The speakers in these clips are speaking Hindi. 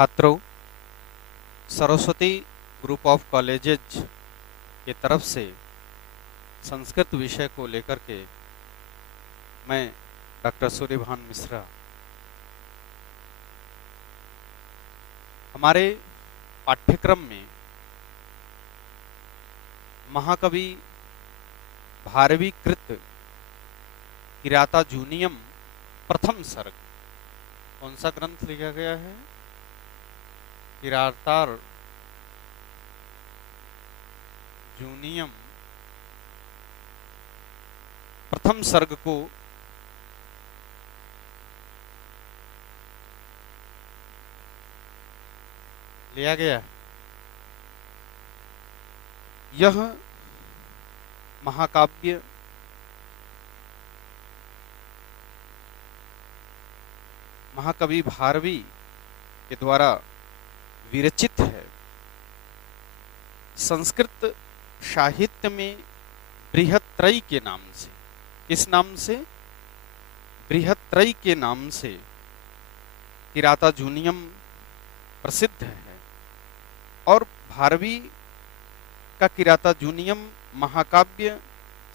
छात्रों, सरस्वती ग्रुप ऑफ कॉलेजेज की तरफ से संस्कृत विषय को लेकर के मैं डॉक्टर सूर्यभान मिश्रा हमारे पाठ्यक्रम में महाकवि भारवीकृत किरातार्जुनीयम प्रथम सर्ग, कौन सा ग्रंथ लिखा गया है? किरातार्जुनीयम प्रथम सर्ग को लिया गया। यह महाकाव्य महाकवि भारवी के द्वारा विरचित है। संस्कृत साहित्य में बृहत्त्रयी के नाम से, किस नाम से? बृहत्त्रयी के नाम से किरातार्जुनीयम प्रसिद्ध है और भारवी का किरातार्जुनीयम महाकाव्य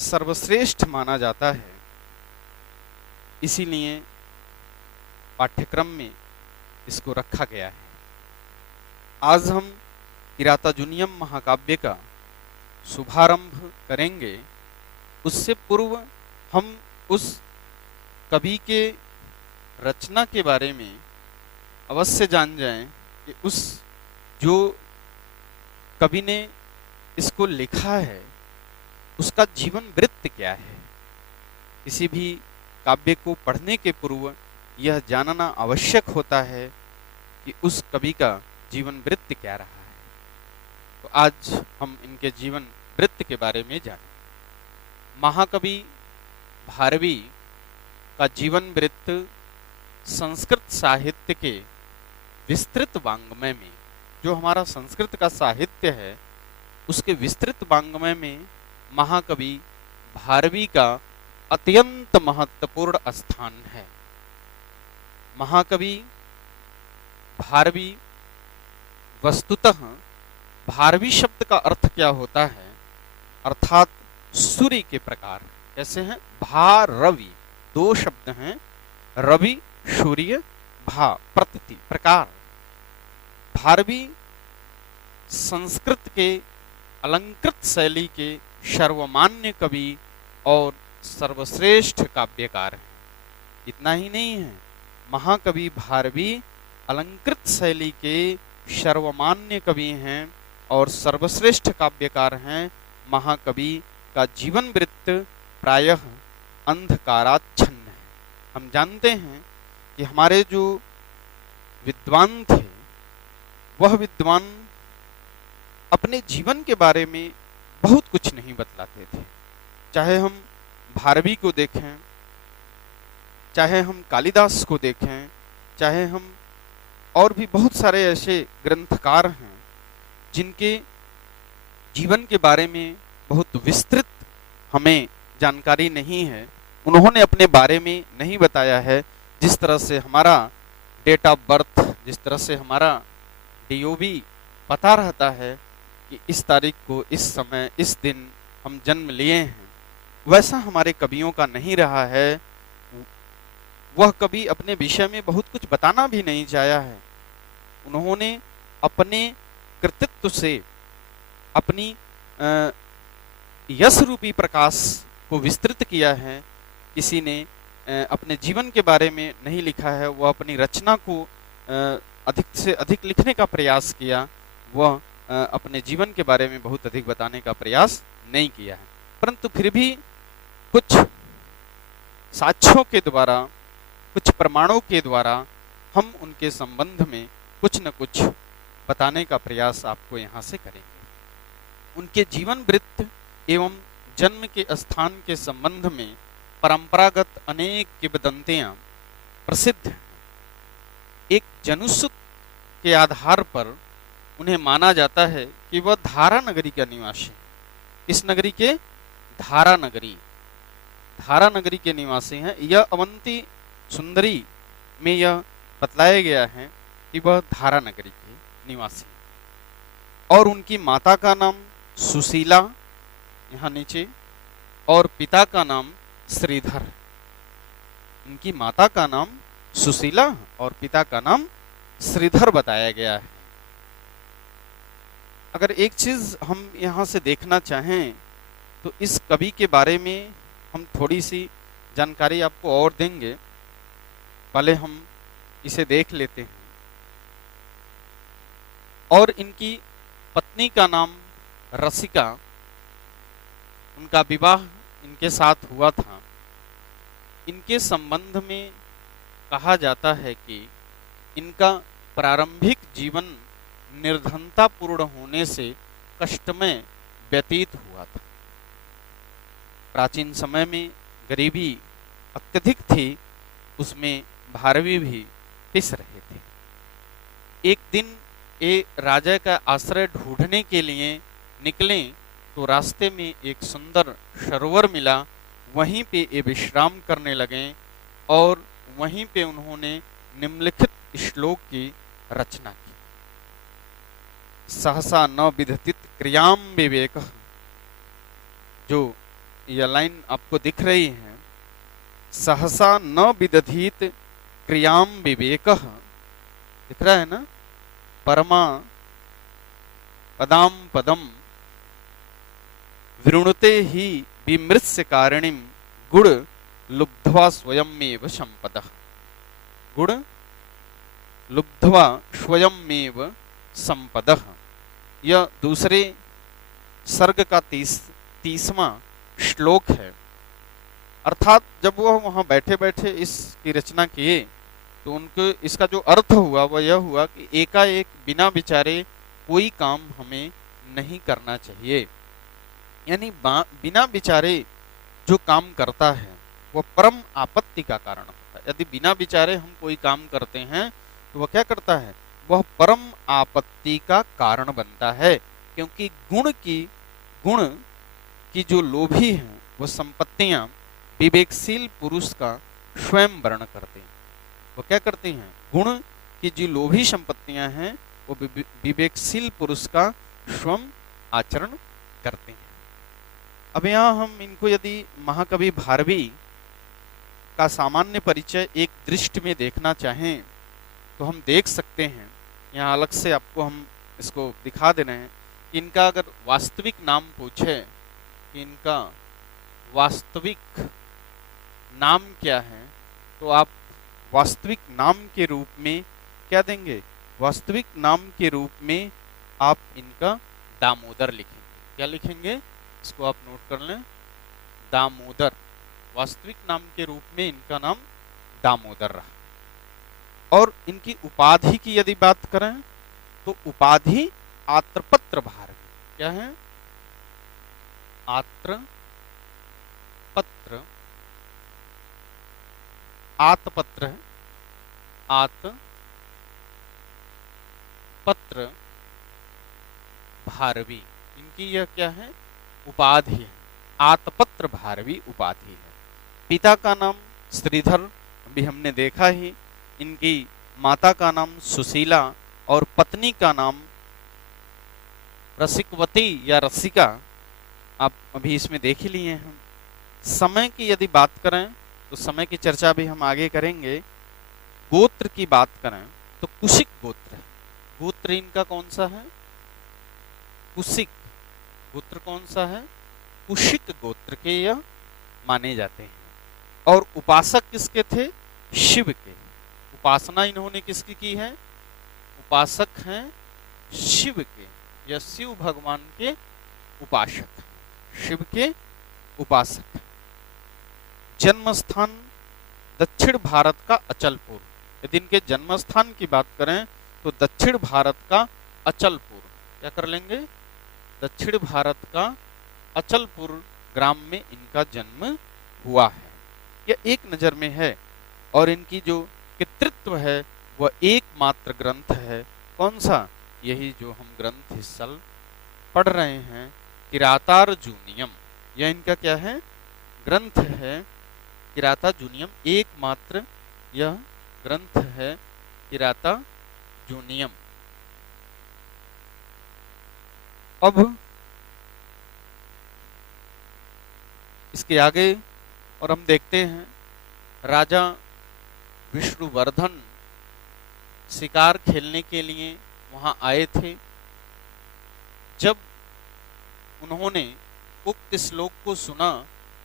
सर्वश्रेष्ठ माना जाता है। इसीलिए पाठ्यक्रम में इसको रखा गया है। आज हम किरातार्जुनीयम महाकाव्य का शुभारंभ करेंगे। उससे पूर्व हम उस कवि के रचना के बारे में अवश्य जान जाएं कि उस जो कवि ने इसको लिखा है उसका जीवन वृत्त क्या है। किसी भी काव्य को पढ़ने के पूर्व यह जानना आवश्यक होता है कि उस कवि का जीवन वृत्त क्या रहा है। तो आज हम इनके जीवन वृत्त के बारे में जानें। महाकवि भारवी का जीवन वृत्त संस्कृत साहित्य के विस्तृत वाङ्मय में, जो हमारा संस्कृत का साहित्य है उसके विस्तृत वाङ्मय में महाकवि भारवी का अत्यंत महत्वपूर्ण स्थान है। महाकवि भारवी, वस्तुतः भारवी शब्द का अर्थ क्या होता है? अर्थात सूर्य के प्रकार। कैसे हैं? भारवी, दो शब्द हैं, रवि सूर्य, भा प्रतीति प्रकार। भारवी संस्कृत के अलंकृत शैली के सर्वमान्य कवि और सर्वश्रेष्ठ काव्यकार हैं। इतना ही नहीं है, महाकवि भारवी अलंकृत शैली के सर्वमान्य कवि हैं और सर्वश्रेष्ठ काव्यकार हैं। महाकवि का जीवन वृत्त प्रायः अंधकाराच्छन्न है। हम जानते हैं कि हमारे जो विद्वान थे वह विद्वान अपने जीवन के बारे में बहुत कुछ नहीं बतलाते थे। चाहे हम भारवी को देखें, चाहे हम कालिदास को देखें, चाहे हम और भी बहुत सारे ऐसे ग्रंथकार हैं जिनके जीवन के बारे में बहुत विस्तृत हमें जानकारी नहीं है। उन्होंने अपने बारे में नहीं बताया है। जिस तरह से हमारा डेट ऑफ बर्थ, जिस तरह से हमारा DOB पता रहता है कि इस तारीख को, इस समय, इस दिन हम जन्म लिए हैं, वैसा हमारे कवियों का नहीं रहा है। वह कवि अपने विषय में बहुत कुछ बताना भी नहीं चाहा है। उन्होंने अपने कृतित्व से अपनी यश रूपी प्रकाश को विस्तृत किया है। किसी ने अपने जीवन के बारे में नहीं लिखा है, वह अपनी रचना को अधिक से अधिक लिखने का प्रयास किया। वह अपने जीवन के बारे में बहुत अधिक बताने का प्रयास नहीं किया है। परंतु फिर भी कुछ साक्ष्यों के द्वारा, कुछ प्रमाणों के द्वारा हम उनके संबंध में कुछ न कुछ बताने का प्रयास आपको यहाँ से करेंगे। उनके जीवन वृत्त एवं जन्म के स्थान के संबंध में परंपरागत अनेक किंवदंतियां प्रसिद्ध हैं। एक जनुश्रुत के आधार पर उन्हें माना जाता है कि वह धारा नगरी का निवासी। इस नगरी के? धारा नगरी। धारा नगरी के निवासी हैं। यह अवंती सुंदरी में यह बतलाया गया है कि वह धारा नगरी के निवासी, और उनकी माता का नाम सुशीला, यहाँ नीचे, और पिता का नाम श्रीधर। उनकी माता का नाम सुशीला और पिता का नाम श्रीधर बताया गया है। अगर एक चीज हम यहाँ से देखना चाहें तो इस कवि के बारे में हम थोड़ी सी जानकारी आपको और देंगे, पहले हम इसे देख लेते हैं। और इनकी पत्नी का नाम रसिका, उनका विवाह इनके साथ हुआ था। इनके संबंध में कहा जाता है कि इनका प्रारंभिक जीवन निर्धनतापूर्ण होने से कष्टमय व्यतीत हुआ था। प्राचीन समय में गरीबी अत्यधिक थी, उसमें भारवी भी पिस रहे थे। एक दिन ये राजा का आश्रय ढूंढने के लिए निकले तो रास्ते में एक सुंदर सरोवर मिला, वहीं पे ये विश्राम करने लगे और वहीं पे उन्होंने निम्नलिखित श्लोक की रचना की। सहसा न विदधित क्रियाम विवेक, जो यह लाइन आपको दिख रही है, सहसा न विदधित क्रियाम विवेक, दिख रहा है ना, परमा पदाम पदम वृणुते ही विमृत्स्य कारिणीम गुण लुब्ध्वा स्वयमेव संपदः। गुण लुब्ध्वा स्वयमेव संपदः, यह दूसरे सर्ग का 30वां श्लोक है। अर्थात जब वह वहां बैठे बैठे इसकी रचना किए तो उनको इसका जो अर्थ हुआ वह यह हुआ कि एकाएक बिना विचारे कोई काम हमें नहीं करना चाहिए। यानी बिना विचारे जो काम करता है वह परम आपत्ति का कारण होता है। यदि बिना विचारे हम कोई काम करते हैं तो वह क्या करता है, वह परम आपत्ति का कारण बनता है, क्योंकि गुण की जो लोभी हैं वह संपत्तियां विवेकशील पुरुष का स्वयं वर्ण करते हैं। वो क्या करते हैं, गुण की जो लोभी संपत्तियां हैं वो विवेकशील पुरुष का स्वयं आचरण करते हैं। अब यहाँ हम इनको यदि महाकवि भारवी का सामान्य परिचय एक दृष्टि में देखना चाहें तो हम देख सकते हैं। यहाँ अलग से आपको हम इसको दिखा दे रहे हैं कि इनका अगर वास्तविक नाम पूछे कि इनका वास्तविक नाम क्या है, तो आप वास्तविक नाम के रूप में क्या देंगे, वास्तविक नाम के रूप में आप इनका दामोदर लिखेंगे। क्या लिखेंगे, इसको आप नोट कर लें, दामोदर। वास्तविक नाम के रूप में इनका नाम दामोदर रहा। और इनकी उपाधि की यदि बात करें तो उपाधि आत्रपत्र भारवी। क्या है, आत्रपत्र, आतपत्र है, आतपत्र भारवी, इनकी यह क्या है, उपाधि है। आतपत्र भारवी उपाधि है। पिता का नाम श्रीधर भी हमने देखा ही, इनकी माता का नाम सुशीला और पत्नी का नाम रसिकवती या रसिका, आप अभी इसमें देख ही लिए हैं। समय की यदि बात करें तो समय की चर्चा भी हम आगे करेंगे। गोत्र की बात करें तो कुशिक गोत्र है। गोत्र इनका कौन सा है, कुशिक गोत्र कौन सा है, कुशिक गोत्र के यह माने जाते हैं। और उपासक किसके थे, शिव के। उपासना इन्होंने किसकी की है, उपासक हैं शिव के, या शिव भगवान के उपासक, शिव के उपासक। जन्म स्थान दक्षिण भारत का अचलपुर। यदि इनके जन्म स्थान की बात करें तो दक्षिण भारत का अचलपुर, क्या कर लेंगे, दक्षिण भारत का अचलपुर ग्राम में इनका जन्म हुआ है। यह एक नजर में है। और इनकी जो पितृत्व है वह एकमात्र ग्रंथ है। कौन सा, यही जो हम ग्रंथ इस साल पढ़ रहे हैं, किरातार्जुनीयम। यह इनका क्या है, ग्रंथ है, किरातार्जुनीयम। एकमात्र यह ग्रंथ है, किरातार्जुनीयम। जो नियम। अब इसके आगे और हम देखते हैं, राजा विष्णुवर्धन शिकार खेलने के लिए वहां आए थे। जब उन्होंने उक्त श्लोक को सुना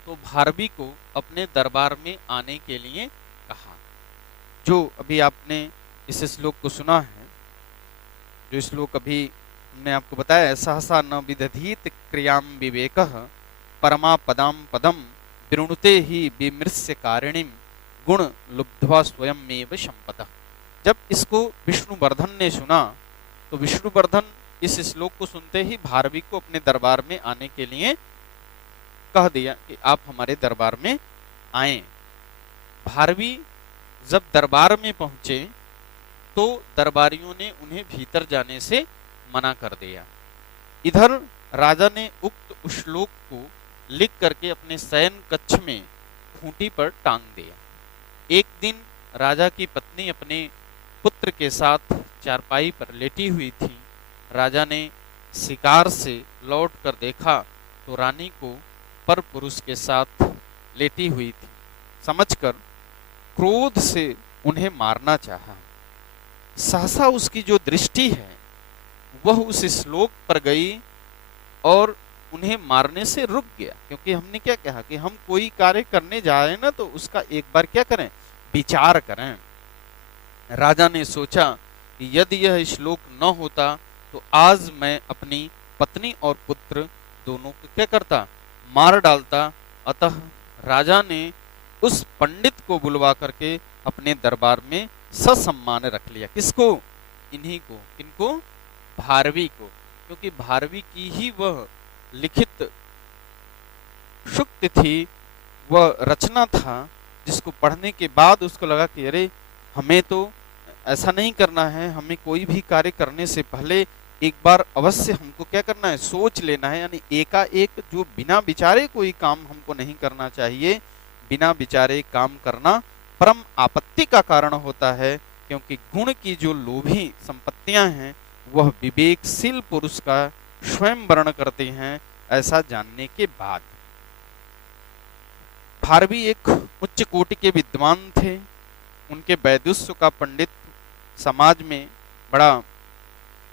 तो भारवी को अपने दरबार में आने के लिए कहा। जो अभी आपने इस श्लोक को सुना है, जो श्लोक अभी हमने आपको बताया, सहसा न विदधीत क्रियाम विवेकः परमा पदाम पदम विरुणुते ही विमृश्य कारिणीम गुण लुब्ध्वा स्वयमेव संपतः। जब इसको विष्णुवर्धन ने सुना तो विष्णुवर्धन इस श्लोक को सुनते ही भारवी को अपने दरबार में आने के लिए कह दिया कि आप हमारे दरबार में आए। भारवी जब दरबार में पहुंचे तो दरबारियों ने उन्हें भीतर जाने से मना कर दिया। इधर राजा ने उक्त श्लोक को लिख करके अपने शयन कक्ष में खूंटी पर टांग दिया। एक दिन राजा की पत्नी अपने पुत्र के साथ चारपाई पर लेटी हुई थी। राजा ने शिकार से लौट कर देखा तो रानी को पर पुरुष के साथ लेटी हुई थी। समझकर क्रोध से उन्हें मारना चाहा। सहसा उसकी जो दृष्टि है वह उस श्लोक पर गई और उन्हें मारने से रुक गया। क्योंकि हमने क्या कहा कि हम कोई कार्य करने जा रहे हैं ना, तो उसका एक बार क्या करें, विचार करें। राजा ने सोचा कि यदि यह श्लोक न होता तो आज मैं अपनी पत्नी और पुत्र दोनों को क्या करता, मार डालता। अतः राजा ने उस पंडित को बुलवा करके अपने दरबार में ससम्मान रख लिया। किसको, इन्हीं को, किनको, भारवी को। क्योंकि भारवी की ही वह लिखित सूक्त थी, वह रचना था, जिसको पढ़ने के बाद उसको लगा कि अरे हमें तो ऐसा नहीं करना है, हमें कोई भी कार्य करने से पहले एक बार अवश्य हमको क्या करना है, सोच लेना है। यानी एकाएक जो बिना विचारे कोई काम हमको नहीं करना चाहिए। बिना विचारे काम करना परम आपत्ति का कारण होता है। क्योंकि गुण की जो लोभी संपत्तियां हैं वह विवेकशील पुरुष का स्वयं वर्ण करते हैं, ऐसा जानने के बाद। भारवी एक उच्च कोटि के विद्वान थे। उनके वैदुष्य का पंडित समाज में बड़ा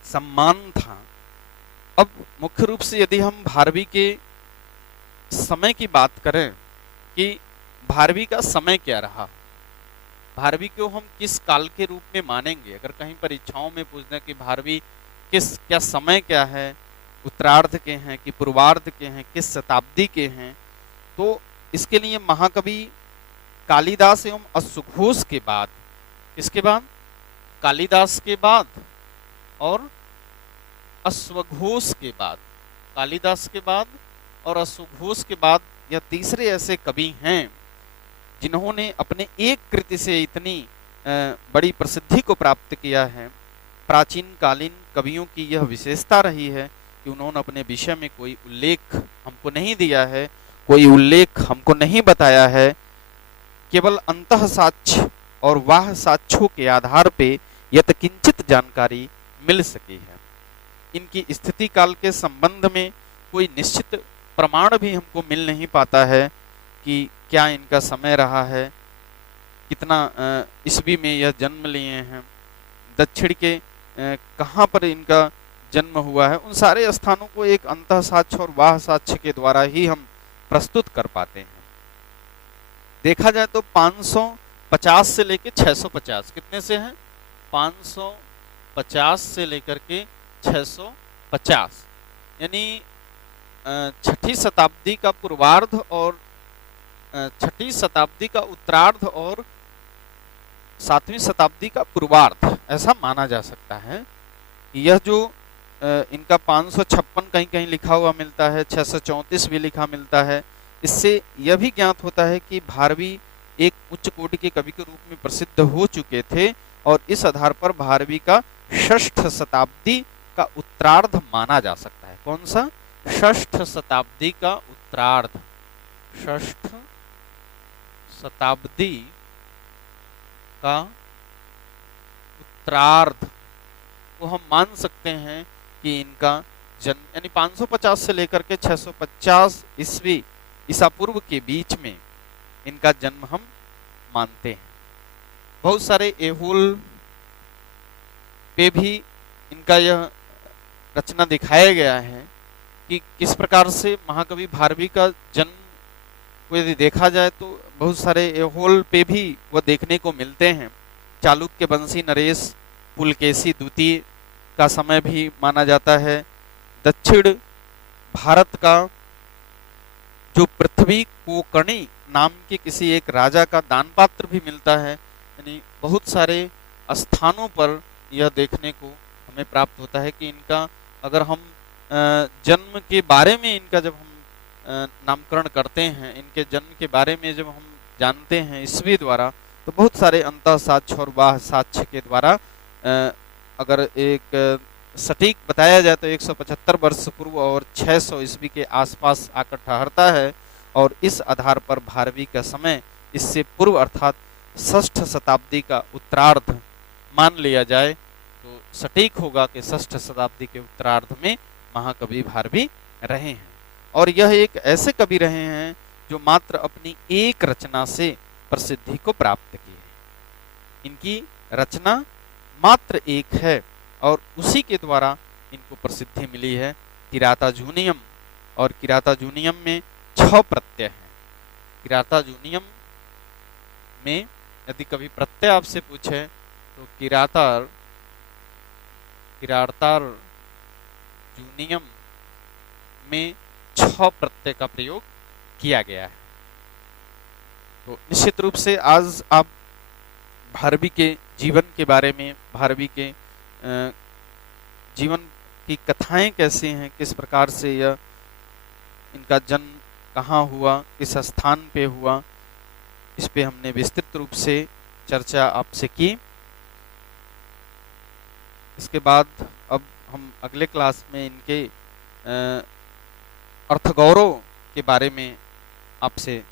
सम्मान था। अब मुख्य रूप से यदि हम भारवी के समय की बात करें कि भारवी का समय क्या रहा, भारवी को हम किस काल के रूप में मानेंगे। अगर कहीं परीक्षाओं में पूछना कि भारवी किस क्या समय क्या है, उत्तरार्ध के हैं कि पूर्वार्ध के हैं, किस शताब्दी के हैं, तो इसके लिए महाकवि कालिदास एवं अश्वघोष के बाद, इसके बाद कालिदास के बाद और अश्वघोष के बाद, कालिदास के बाद और अश्वघोष के बाद यह तीसरे ऐसे कवि हैं जिन्होंने अपने एक कृति से इतनी बड़ी प्रसिद्धि को प्राप्त किया है। प्राचीन कालीन कवियों की यह विशेषता रही है कि उन्होंने अपने विषय में कोई उल्लेख हमको नहीं दिया है, कोई उल्लेख हमको नहीं बताया है। केवल अंतः साक्ष्य और वाह साक्ष्यों के आधार पे यत्किंचित जानकारी मिल सकी है। इनकी स्थिति काल के संबंध में कोई निश्चित प्रमाण भी हमको मिल नहीं पाता है कि क्या इनका समय रहा है, कितना ईस्वी में यह जन्म लिए हैं, दक्षिण के कहाँ पर इनका जन्म हुआ है। उन सारे स्थानों को एक अंतः साक्ष्य और वाह साक्ष्य के द्वारा ही हम प्रस्तुत कर पाते हैं। देखा जाए तो 550 से लेकर 650, कितने से हैं, 550 से लेकर के 650, यानी छठी शताब्दी का पूर्वार्ध और छठी शताब्दी का उत्तरार्ध और 7वीं शताब्दी का पूर्वार्ध, ऐसा माना जा सकता है। यह जो इनका 556 कहीं कहीं लिखा हुआ मिलता है, 634 भी लिखा मिलता है। इससे यह भी ज्ञात होता है कि भारवी एक उच्च कोटि के कवि के रूप में प्रसिद्ध हो चुके थे और इस आधार पर भारवी का 6ठ शताब्दी का उत्तरार्ध माना जा सकता है। कौन सा, 6ठ शताब्दी का उत्तरार्ध, 6ठ शताब्दी का उत्तरार्ध को हम मान सकते हैं कि इनका जन्म यानी 550 से लेकर के 650 ईस्वी ईसा पूर्व के बीच में इनका जन्म हम मानते हैं। बहुत सारे एहुल पे भी इनका यह रचना दिखाया गया है कि किस प्रकार से महाकवि भारवी का जन्म को यदि देखा जाए तो बहुत सारे एहोल पे भी वह देखने को मिलते हैं। चालुक्य वंशी नरेश पुलकेशी द्वितीय का समय भी माना जाता है। दक्षिण भारत का जो पृथ्वी कोकणी नाम के किसी एक राजा का दान पात्र भी मिलता है। यानी बहुत सारे स्थानों पर यह देखने को हमें प्राप्त होता है कि इनका अगर हम जन्म के बारे में इनका जब हम नामकरण करते हैं, इनके जन्म के बारे में जब हम जानते हैं ईस्वी द्वारा, तो बहुत सारे अंतः साक्ष्य और बाह्य साक्ष्य के द्वारा अगर एक सटीक बताया जाए तो 175 वर्ष पूर्व और 600 ईस्वी के आसपास आकर ठहरता है। और इस आधार पर भारवी का समय इससे पूर्व अर्थात 6ठ शताब्दी का उत्तरार्ध मान लिया जाए तो सटीक होगा कि 6ठ शताब्दी के उत्तरार्ध में महाकवि भारवी रहे हैं। और यह एक ऐसे कवि रहे हैं जो मात्र अपनी एक रचना से प्रसिद्धि को प्राप्त किए हैं। इनकी रचना मात्र एक है और उसी के द्वारा इनको प्रसिद्धि मिली है, किरातार्जुनीयम। और किरातार्जुनीयम में 6 प्रत्यय हैं। किरातार्जुनीयम में यदि कभी प्रत्यय आपसे पूछे तो किरातार्जुनीयम में 6 प्रत्यय का प्रयोग किया गया है। तो निश्चित रूप से आज आप भारवी के जीवन के बारे में, भारवी के जीवन की कथाएं कैसी हैं, किस प्रकार से यह इनका जन्म कहाँ हुआ, किस स्थान पे हुआ, इस पे हमने विस्तृत रूप से चर्चा आपसे की। इसके बाद अब हम अगले क्लास में इनके अर्थगौरव के बारे में आपसे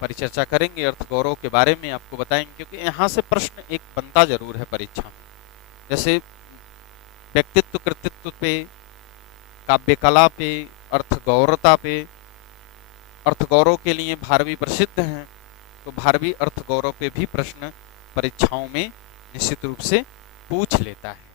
परिचर्चा करेंगे। अर्थगौरव के बारे में आपको बताएंगे, क्योंकि यहाँ से प्रश्न एक बनता जरूर है परीक्षा में। जैसे व्यक्तित्व कृतित्व पे, काव्य कला पे, अर्थगौरवता पे, अर्थगौरव के लिए भारवी प्रसिद्ध हैं, तो भारवी अर्थगौरव पे भी प्रश्न परीक्षाओं में निश्चित रूप से पूछ लेता है।